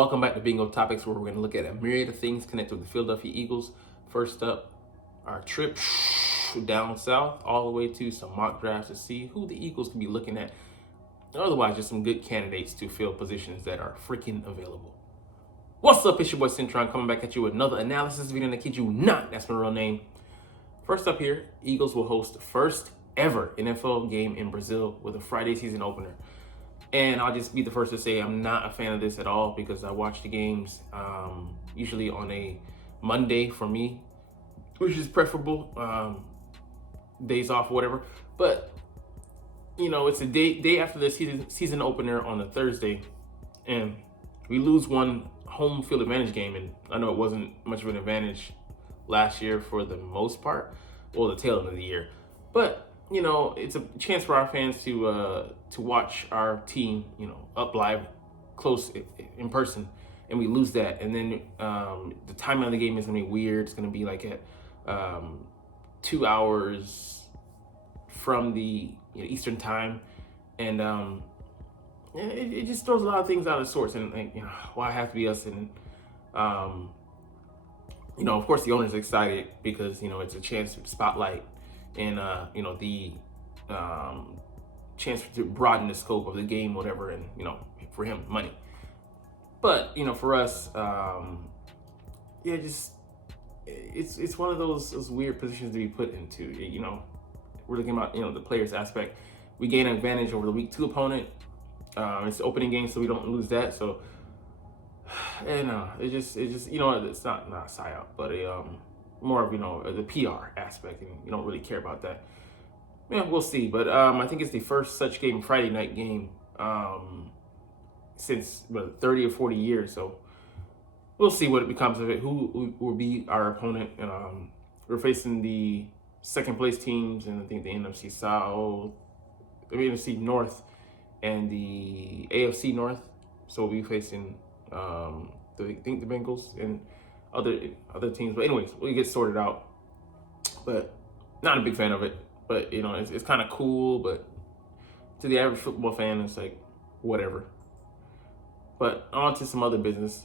Welcome back to Bingo Topics, where we're going to look at a myriad of things connected with the Philadelphia Eagles. First up, our trip down south all the way to some mock drafts to see who the Eagles can be looking at. Otherwise, just some good candidates to fill positions that are freaking available. What's up? It's your boy Cintron coming back at you with another analysis video. And I kid you not, that's my real name. First up here, Eagles will host the first ever NFL game in Brazil with a Friday season opener. And I'll just be the first to say I'm not a fan of this at all because I watch the games usually on a Monday for me, which is preferable, days off or whatever. But, you know, it's a day after the season opener on a Thursday, and we lose one home field advantage game. And I know it wasn't much of an advantage last year for the most part, or the tail end of the year. But you know, it's a chance for our fans to watch our team, you know, up live, close in person, and we lose that. And then the timing of the game is gonna be weird. It's gonna be like at 2 hours from the Eastern time, and it just throws a lot of things out of sorts. And you know, why have to be us? And you know, of course, the owner's excited because you know it's a chance to spotlight and you know, the chance to broaden the scope of the game, whatever, and you know, for him, money. But you know, for us, yeah, just it's one of those weird positions to be put into. You know, we're looking about the players aspect. We gain an advantage over the week 2 opponent. It's the opening game, so we don't lose that. So, and it just you know, it's not a psyop, but more of the PR aspect, and you don't really care about that. Yeah, we'll see. But I think it's the first such game, Friday night game, since 30 or 40 years. So we'll see what it becomes of it. Who will be our opponent? We're facing the second place teams, and I think the NFC South, NFC North, and the AFC North. So we'll be facing I think the Bengals and other teams. But anyways, we'll get sorted out. But not a big fan of it. But you know, it's kind of cool. But to the average football fan, it's like whatever. But on to some other business.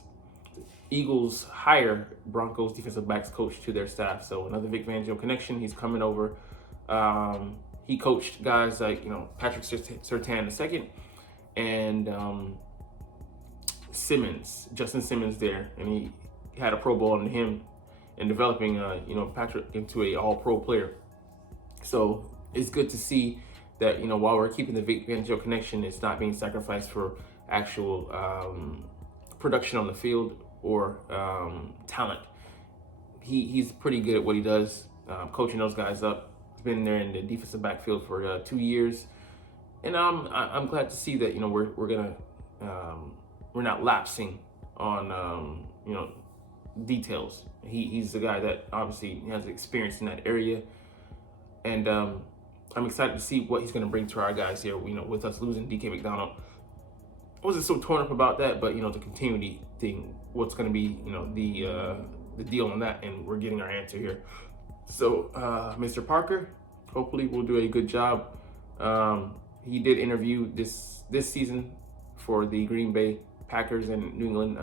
Eagles hire Broncos defensive backs coach to their staff. So another Vic Fangio connection. He's coming over. He coached guys like Patrick Surtain II and Justin Simmons there, and he had a Pro Bowl on him and developing Patrick into a All-Pro player. So it's good to see that while we're keeping the Vic Fangio connection, it's not being sacrificed for actual production on the field or talent. He's pretty good at what he does, coaching those guys up. He's been there in the defensive backfield for 2 years, and I'm glad to see that we're not lapsing on details. He's the guy that obviously has experience in that area, and I'm excited to see what he's going to bring to our guys here. With us losing DK McDonald, I wasn't so torn up about that, but the continuity thing, what's going to be the deal on that, and we're getting our answer here. So Mr. Parker, hopefully we'll do a good job. He did interview this season for the Green Bay Packers and New England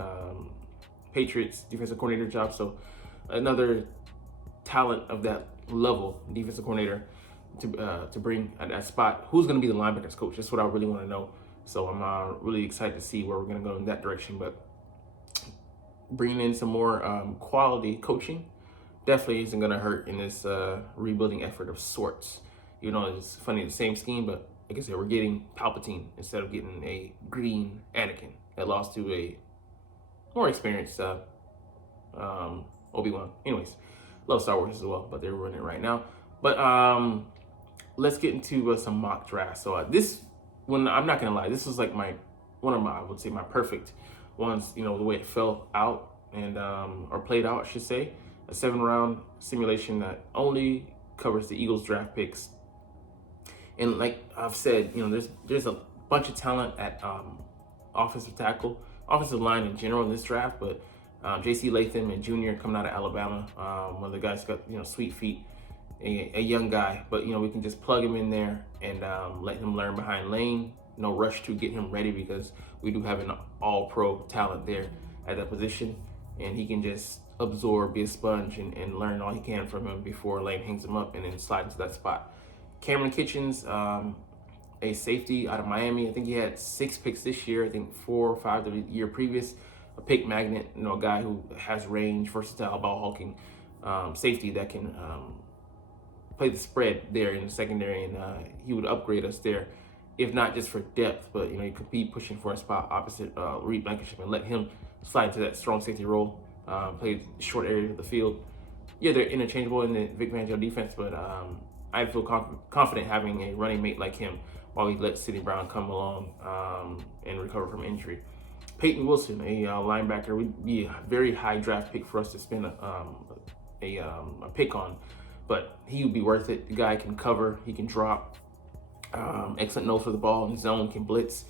Patriots defensive coordinator job. So another talent of that level, defensive coordinator, to bring at that spot. Who's going to be the linebackers coach? That's what I really want to know. So I'm really excited to see where we're going to go in that direction. But bringing in some more quality coaching definitely isn't going to hurt in this rebuilding effort of sorts. It's funny, the same scheme, but like I said, we're getting Palpatine instead of getting a green Anakin that lost to a more experienced Obi-Wan. Anyways, love Star Wars as well, but they're running it right now. But let's get into some mock drafts. So this one, I'm not gonna lie, this was like I would say my perfect ones. The way it fell out and or played out, I should say. A 7-round simulation that only covers the Eagles draft picks. And like I've said, there's a bunch of talent at offensive tackle, offensive line in general in this draft, but J.C. Latham and Jr. coming out of Alabama. One of the guys got sweet feet, a young guy, but we can just plug him in there and let him learn behind Lane. No rush to get him ready because we do have an all-pro talent there. at that position, and he can just absorb, be a sponge, and learn all he can from him before Lane hangs him up and then slide into that spot. Cameron Kitchens, a safety out of Miami. I think he had 6 picks this year. I think 4 or 5 the year previous. A pick magnet, a guy who has range, versatile, ball hawking safety that can play the spread there in the secondary, and he would upgrade us there, if not just for depth, but he could be pushing for a spot opposite Reed Blankenship and let him slide into that strong safety role, play short area of the field. Yeah, they're interchangeable in the Vic Fangio defense, but I feel confident having a running mate like him while we let Sidney Brown come along and recover from injury. Peyton Wilson, a linebacker, would be a very high draft pick for us to spend a pick on, but he would be worth it. The guy can cover, he can drop, excellent nose for the ball in his zone, can blitz,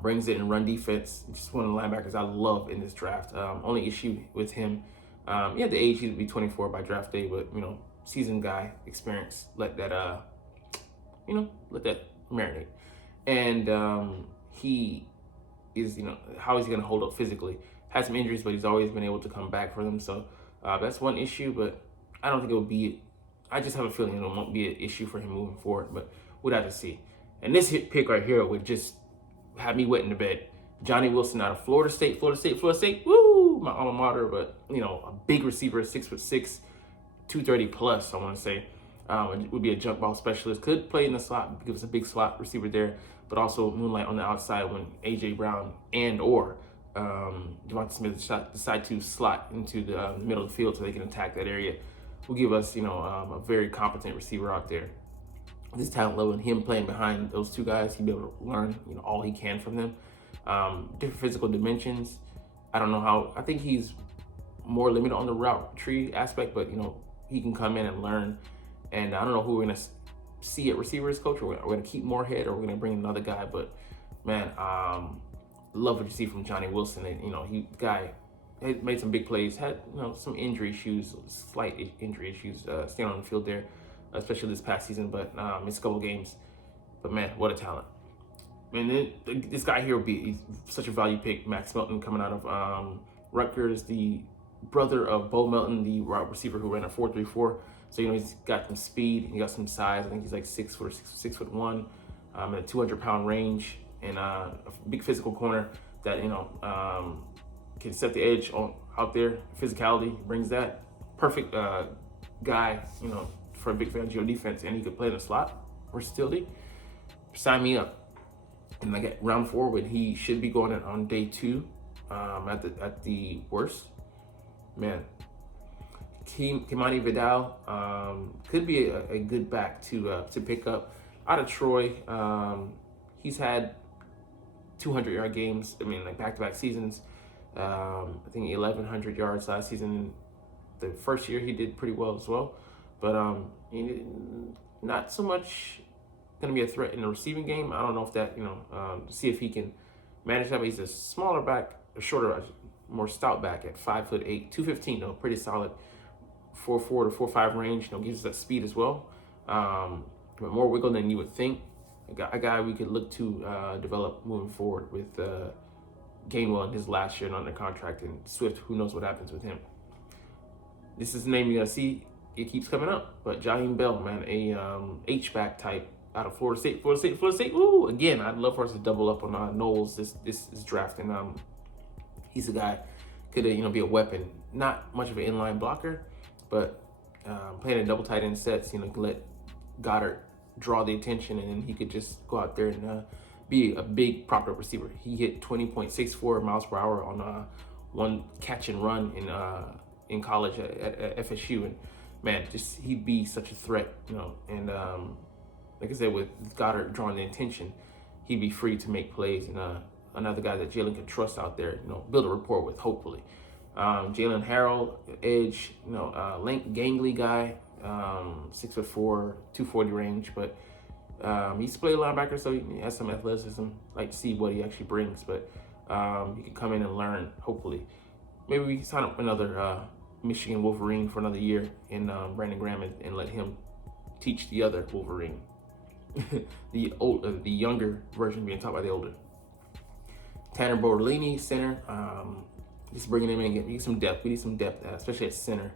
brings it in run defense. Just one of the linebackers I love in this draft. Only issue with him, the age, he'd be 24 by draft day, but seasoned guy, experience, let that marinate. And he is, how is he going to hold up physically? Had some injuries, but he's always been able to come back for them. So that's one issue, but I don't think it would be. I just have a feeling it won't be an issue for him moving forward, but we'd have to see. And this hit pick right here would just have me wet in the bed. Johnny Wilson out of Florida State. Woo, my alma mater, but a big receiver, 6'6", 230 plus. I want to say would be a jump ball specialist. Could play in the slot, give us a big slot receiver there, but also moonlight on the outside when AJ Brown or Devonta Smith decide to slot into the middle of the field so they can attack that area. Will give us, a very competent receiver out there. This talent level and him playing behind those two guys, he'll be able to learn, all he can from them. Different physical dimensions. I don't know how. I think he's more limited on the route tree aspect, but he can come in and learn. And I don't know who we're gonna see at receivers coach. We're gonna keep Moorhead, or we're gonna bring another guy. But man, love what you see from Johnny Wilson. And he guy had made some big plays. Had some injury issues, slight injury issues, staying on the field there, especially this past season. But missed a couple games. But man, what a talent! And then this guy here he's such a value pick. Max Melton coming out of Rutgers, the brother of Bo Melton, the wide receiver who ran a 4.34. So he's got some speed, he got some size. I think he's like 6'1", in a 200-pound range, and a big physical corner that can set the edge out there. Physicality brings that. Perfect guy, for a Vic Fangio defense, and he could play in the slot. Versatility. Sign me up. And like at round 4, when he should be going on day 2, at the worst, man. Kimani Vidal could be a good back to pick up out of Troy. He's had 200-yard games. I mean, like back-to-back seasons. I think 1,100 yards last season. The first year he did pretty well as well, but not so much going to be a threat in the receiving game. I don't know if that see if he can manage that. But he's a smaller back, a shorter, more stout back at 5'8", 215 though, pretty solid. 4.4 to 4.5 range, gives us that speed as well. But more wiggle than you would think. A guy we could look to develop moving forward with Gainwell in his last year under contract, and Swift, who knows what happens with him. This is the name you're going to see. It keeps coming up. But Jaheim Bell, man, a H-back type out of Florida State. Ooh, again, I'd love for us to double up on Knowles this draft. And he's a guy, could be a weapon. Not much of an inline blocker, but playing in double tight end sets, can let Goddard draw the attention, and then he could just go out there and be a big prop up receiver. He hit 20.64 miles per hour on one catch and run in college at FSU, and man, just he'd be such a threat, And like I said, with Goddard drawing the attention, he'd be free to make plays, and another guy that Jalen can trust out there, build a rapport with, hopefully. Jalen Harrell, edge, length, gangly guy, 6'4", 240 range, but he used to play linebacker, so he has some athleticism. Like to see what he actually brings, but he can come in and learn, hopefully. Maybe we can sign up another Michigan Wolverine for another year in Brandon Graham, and let him teach the other Wolverine. the younger version being taught by the older. Tanner Bortolini, center. just bringing him in, get some depth. We need some depth, especially at center.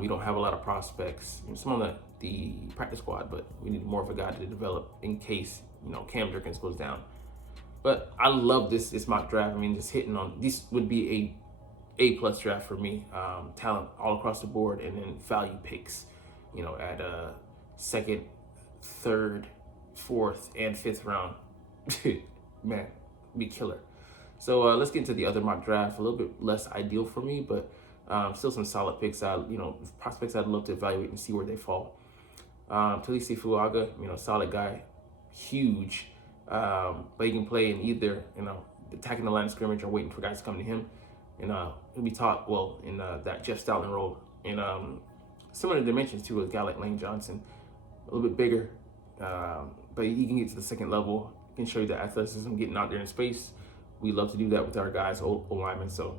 We don't have a lot of prospects. Some on the practice squad, but we need more of a guy to develop in case Cam Jerkins goes down. But I love this mock draft. I mean, just hitting on this would be A+ draft for me. Talent all across the board, and then value picks. At second, third, fourth, and fifth round. Man, be killer. So let's get into the other mock draft. A little bit less ideal for me, but still some solid picks. Prospects I'd love to evaluate and see where they fall. Talisi Fuaga, solid guy, huge, but he can play in either, attacking the line of scrimmage or waiting for guys to come to him. And he'll be taught well in that Jeff Stoutland role. And similar dimensions to a guy like Lane Johnson, a little bit bigger, but he can get to the second level. He can show you the athleticism getting out there in space. We love to do that with our guys, O-linemen. So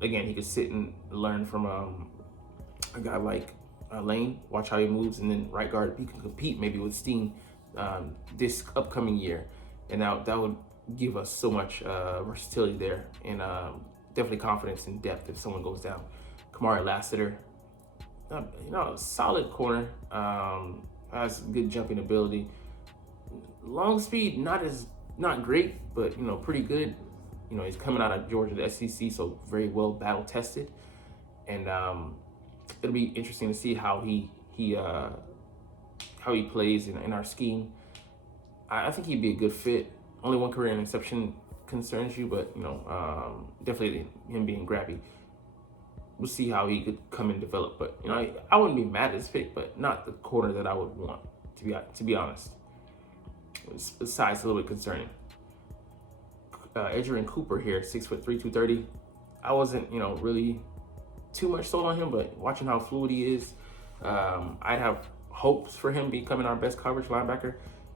again, he could sit and learn from a guy like Lane, watch how he moves, and then right guard, he can compete maybe with Steen this upcoming year. And that would give us so much versatility there, and definitely confidence and depth if someone goes down. Kamari Lassiter, solid corner, has good jumping ability. Long speed, not great, but pretty good. He's coming out of Georgia, the SEC, so very well battle tested, and it'll be interesting to see how he plays in our scheme. I think he'd be a good fit. Only one career interception concerns you, but definitely him being grabby. We'll see how he could come and develop. But I wouldn't be mad at this pick, but not the corner that I would want, to be honest. The size is a little bit concerning. Adrian Cooper here, 6'3", 230. I wasn't really too much sold on him, but watching how fluid he is, I'd have hopes for him becoming our best coverage linebacker.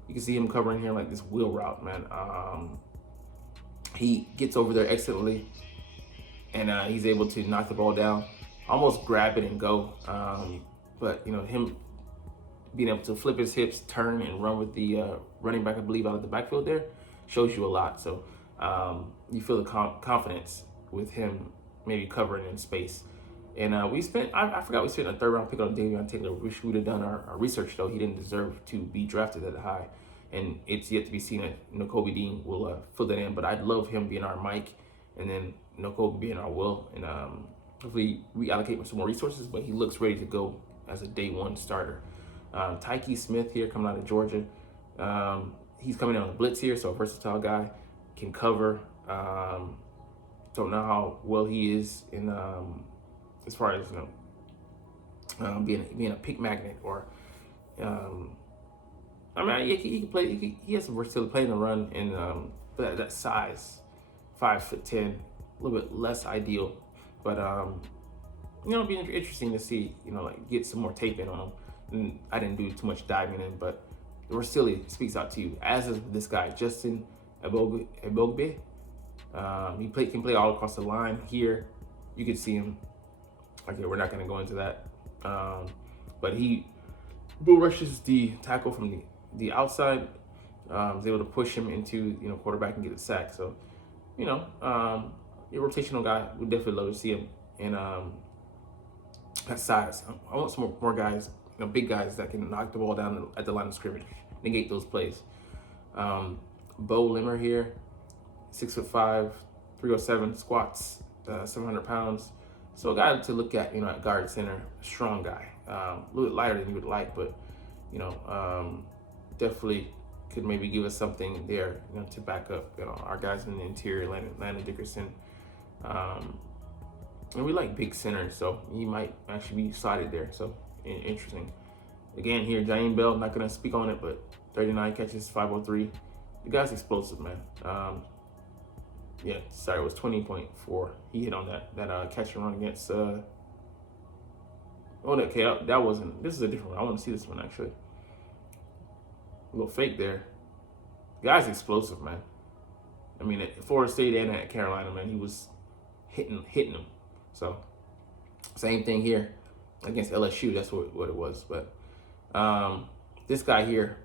You can see him covering here like this wheel route, man. He gets over there excellently, and he's able to knock the ball down, almost grab it and go. But him being able to flip his hips, turn, and run with the running back, I believe, out of the backfield there, shows you a lot. So you feel the confidence with him maybe covering in space. And we spent, I forgot we spent a third round pick on Davion Taylor. Wish we would have done our research, though. He didn't deserve to be drafted that high. And it's yet to be seen if Kobe Dean will fill that in. But I'd love him being our Mike, and then Kobe being our Will. And hopefully we allocate some more resources, but he looks ready to go as a day one starter. Tyke Smith here, coming out of Georgia. He's coming in on the blitz here, so a versatile guy, can cover. Don't know how well he is in as far as being a pick magnet, or he can play. He has some versatility, playing the run, and that size, 5'10", a little bit less ideal, but it'd be interesting to see, get some more tape in on him. And I didn't do too much diving in, but the versatility speaks out to you, as is this guy, Justin Ebogbe. He can play all across the line. Here, you can see him. Okay, we're not going to go into that. But he bull rushes the tackle from the outside. Is able to push him into quarterback and get a sack. So, a rotational guy. Would definitely love to see him. And that size. I want some more guys, big guys that can knock the ball down at the line of scrimmage, negate those plays. Bo Limmer here, 6'5", 307, squats, 700 pounds. So a guy to look at, at guard center, strong guy, a little bit lighter than you would like, but definitely could maybe give us something there, to back up, our guys in the interior, Landon Dickerson. And we like big centers, so he might actually be slotted there. So interesting. Again, here, Jaheim Bell, not going to speak on it, but 39 catches, 503. The guy's explosive, man. It was 20.4. He hit on that catch and run against. That wasn't. This is a different one. I want to see this one, actually. A little fake there. The guy's explosive, man. I mean, at Florida State and at Carolina, man, he was hitting them. So, same thing here against LSU. That's what it was. But this guy here,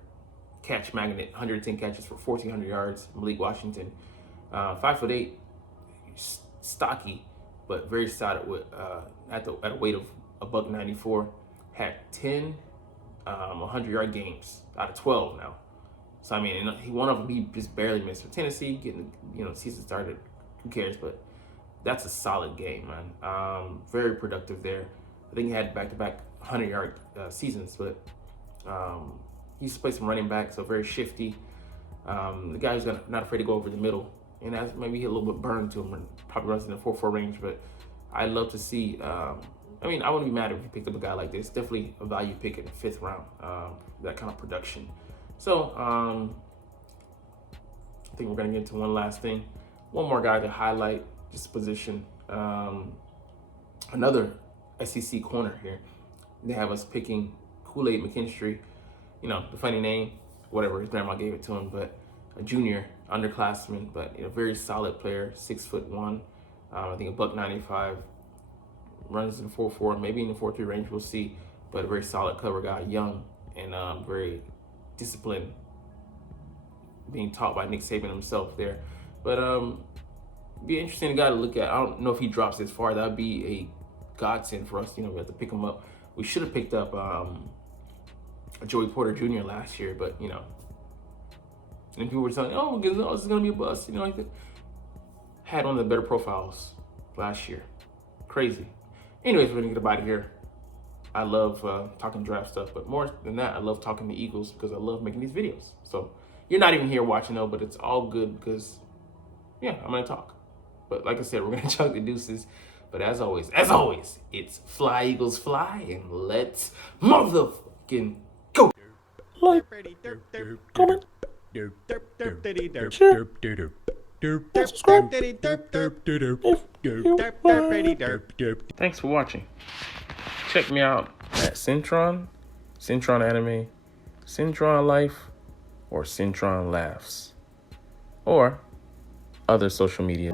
catch magnet, 110 catches for 1,400 yards. Malik Washington, 5'8", stocky, but very solid with at a weight of a $194. Had 10 100-yard games out of 12 now. So I mean, one of them he just barely missed for Tennessee, getting season started. Who cares? But that's a solid game, man. Very productive there. I think he had back-to-back 100-yard seasons, but he used to play some running back, so very shifty. The guy who's not afraid to go over the middle, and that's maybe he a little bit burned to him, and probably runs in the 4.4 range. But I'd love to see. I mean, I wouldn't be mad if you picked up a guy like this. Definitely a value pick in the 5th round. That kind of production. So I think we're gonna get into one last thing. One more guy to highlight, just a position. Another SEC corner here. They have us picking Kool-Aid McKinstry. The funny name, whatever, his grandma gave it to him, but a junior, underclassman, but very solid player, 6'1". I think a $195. Runs in the 4.4, maybe in the 4.3 range, we'll see. But a very solid cover guy, young and very disciplined, being taught by Nick Saban himself there. But be an interesting guy to look at. I don't know if he drops this far. That'd be a godsend for us. We have to pick him up. We should have picked up Joey Porter Jr. last year, but and people were saying, "Oh, this is gonna be a bust." Had one of the better profiles last year. Crazy. Anyways, we're gonna get up out of here. I love talking draft stuff, but more than that, I love talking to Eagles because I love making these videos. So you're not even here watching though, but it's all good because, yeah, I'm gonna talk. But like I said, we're gonna chuck the deuces. But as always, it's fly Eagles fly, and let's motherfucking go. Like, comment, share, subscribe if you want. Thanks for watching. Check me out at Cintron, Cintron Anime, Cintron Life, or Cintron Laughs, or other social media.